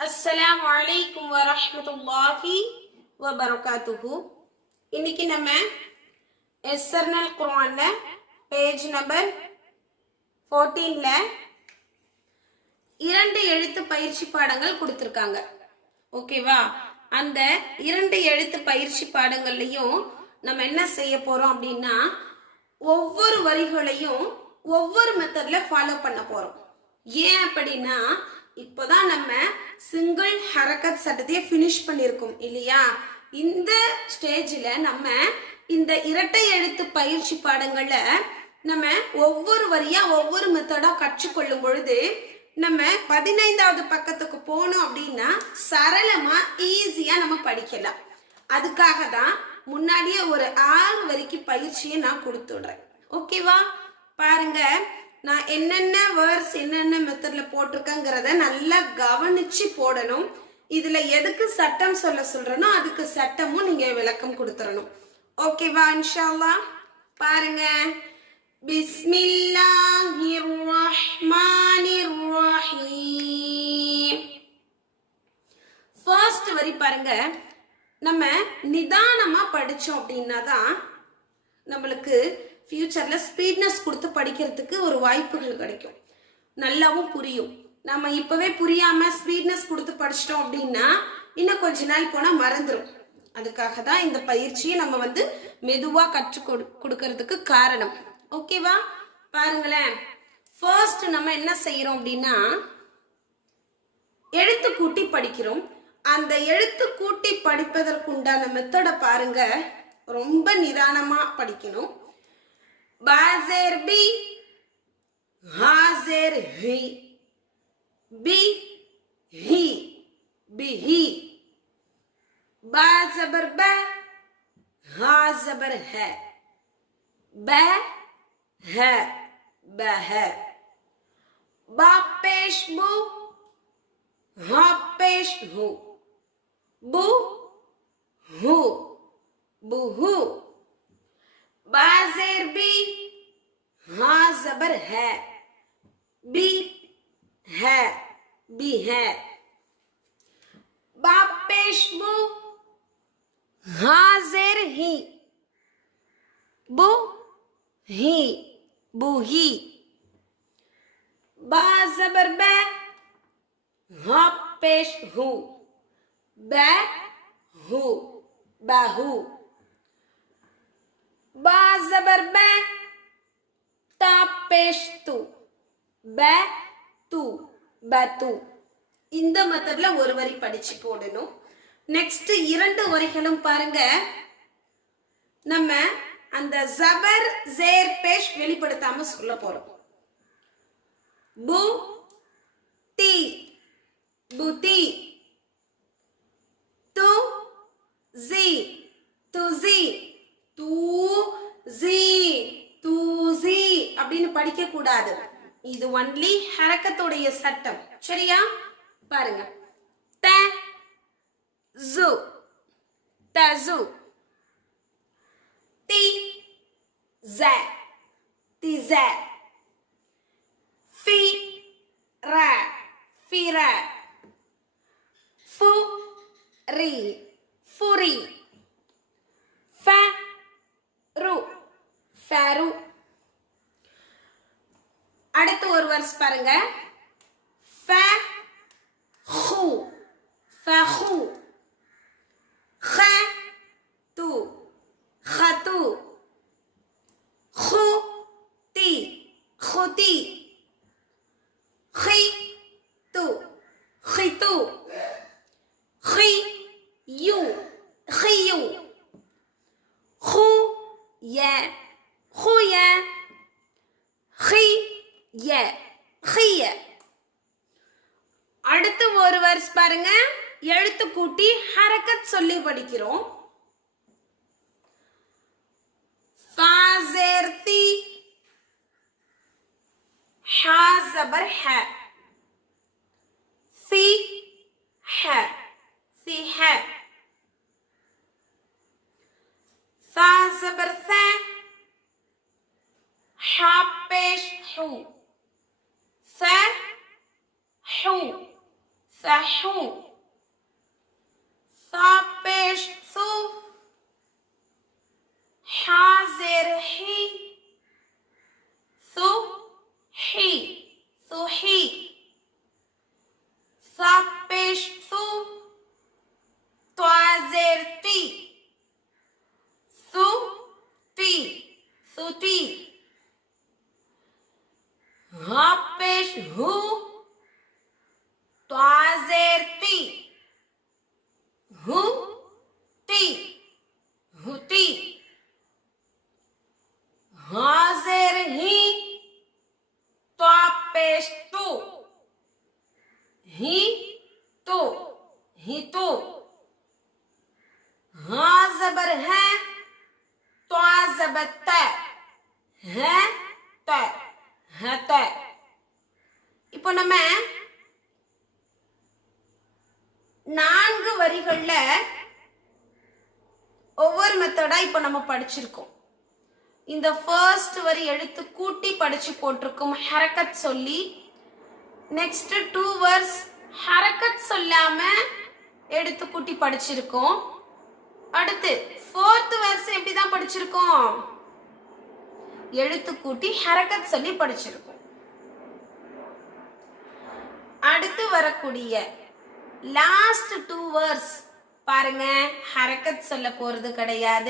அஸ்ஸலாமு அலைக்கும் வரஹ்மத்துல்லாஹி வபரகாத்துஹு. இன்னைக்கு நம்ம எஸ்ஸர்னல் குர்ஆன்ல பேஜ் நம்பர் 14ல 2 எழுத்து பயிற்சி பாடங்கள் கொடுத்துருக்காங்க. ஓகேவா? அந்த 2 எழுத்து பயிற்சி பாடங்கள்லையும் நம்ம என்ன செய்ய போறோம் அப்படின்னா, ஒவ்வொரு வரிகளையும் ஒவ்வொரு மெத்தட்ல ஃபாலோ பண்ண போறோம். ஏன் அப்படின்னா, இப்போதான் நம்ம சிங்கிள் ஹரக்கத் சட்டத்தையே ஃபினிஷ் பண்ணியிருக்கோம் இல்லையா? இந்த ஸ்டேஜில் நம்ம இந்த இரட்டை எழுத்து பயிற்சி பாடங்கள்ல நம்ம ஒவ்வொரு வரியா ஒவ்வொரு மெத்தடா கற்றுக்கொள்ளும் பொழுது நம்ம 15வது பக்கத்துக்கு போனோம் அப்படின்னா சரளமா ஈஸியா நம்ம படிக்கலாம். அதுக்காக தான் முன்னாடியே ஒரு 6 வரிக்கு பயிற்சியை நான் கொடுத்துடுறேன். ஓகேவா? பாருங்க, நான் என்னென்ன வேர்ட்ஸ் என்னென்ன மெத்தட்ல போட்டிருக்கேங்கிறத நல்லா கவனிச்சு போடணும். இதுல எதுக்கு சட்டம் சொல்றேனோ அதுக்கு சட்டமும் நீங்க விளக்கம் கொடுத்துடணும். ஓகேவா? இன்ஷா அல்லாஹ். பாருங்க, பிஸ்மில்லாஹிர் ரஹ்மானிர் ரஹீம். ஃபர்ஸ்ட் வரி பாருங்க, நம்ம நிதானமா படிச்சோம் அப்படின்னா தான் நம்மளுக்கு ஃபியூச்சர்ல ஸ்பீட்னஸ் கொடுத்து படிக்கிறதுக்கு ஒரு வாய்ப்புகள் கிடைக்கும், நல்லாவும் புரியும். நம்ம இப்பவே புரியாம ஸ்பீட்னஸ் கொடுத்து படிச்சிட்டோம் அப்படின்னா இன்னும் கொஞ்ச நாள் போனா மறந்துடும். அதுக்காக தான் இந்த பயிற்சியை நம்ம மெதுவா கற்றுக் கொடுக்கறதுக்கு காரணம். ஓகேவா? பாருங்களேன், ஃபர்ஸ்ட் நம்ம என்ன செய்யறோம் அப்படின்னா, எழுத்து கூட்டி படிக்கிறோம். அந்த எழுத்து கூட்டி படிப்பதற்கு உண்டான மெத்தட பாருங்க, ரொம்ப நிதானமா படிக்கணும். பாசேர் பி, ஹாசேர் ஹி, பி ஹி, பிஹி. பா ஜபர் ப, ஹா ஜபர் ஹ, ப ஹ, பஹ. பா பேஷ் பு, ஹா பேஷ் ஹு, பு ஹு, புஹு. बा ज़ेर बी, हा ज़बर है, बी है, बी है. बा पेश बु, हा ज़ेर ही, बु ही, बुही. बा ज़बर ब, हा पेश हु, ब हु, बहू. बा ज़बर ब, ता पेश तू, ब तू, बतू. இந்த மெத்தட்ல ஒரு வரி படிச்சு போடணும். நெக்ஸ்ட் 2 வரிகளும் பாருங்க, நம்ம அந்த ஜபர் ஜேர் பேஷ் வெளிப்படுத்தாம சொல்ல போறோம். பு தி, புதி. து ஜி, துசி. தூ ஜி, தூசி அப்படின்னு படிக்க கூடாது. இது ஒன்லி ஹரக்கத்துடைய சட்டம். சரியா? பாருங்க, த ஜு, தசு. தி ஜ, திஸ. ஃபி ர, ஃபிர. ஃபு ரி, ஃபுரி. ஃப ரு, ஃபரு. அடுத்து ஒரு வர்ஸ் பாருங்க, ஃப ஹு, ஃபஹு. ஹ து, ஹது. ஹு தி, ஹுதி. ஹி து, ஹிது. He U, ஹியு. ஹு ய, ஹுய. ஹி ய, ஹிய. அடுத்து ஒரு வர்ஸ் பாருங்க, எழுத்து கூட்டி ஹரக்கத் சொல்லி படிக்கிறோம். ஃபா ஸேர் தி, ஹா ஸபர் ஹ, சி ஹ, சிஹ. सा ज़बर सा, हा पेश हु, सा हु, सहू सापेश सु हाजिर ही सुही सुही सापेश सु त्वाजिर ती सुती सुती हापेश हु त्वाजिर ती हुती हुती हाजिर ही त्वापेश तु ही तो ही तो हाँ जबर है त्वा जबर तय है तय है तय இப்போ நம்ம 4 வரிகள்ல ஒவ்வொரு மெத்தடா இப்போ நம்ம படிச்சிருக்கோம். இந்த ஃபர்ஸ்ட் வரி எழுத்து கூட்டி படிச்சு போட்டிருக்கோம் ஹரக்கத் சொல்லி. நெக்ஸ்ட் 2 வேர்ஸ் ஹரக்கத் சொல்லாம எடுத்து கூட்டி படிச்சிருக்கோம். அடுத்து 4th வேர்ஸ் எப்படி தான் படிச்சிருக்கோம், எழுத்து கூட்டி ஹரக்கத் சொல்லி படிச்சிருக்கோம். அடுத்து வரக்கூடிய லாஸ்ட் 2 வேர்ஸ் பாருங்க, ஹரக்கத் சொல்ல போறது கிடையாது.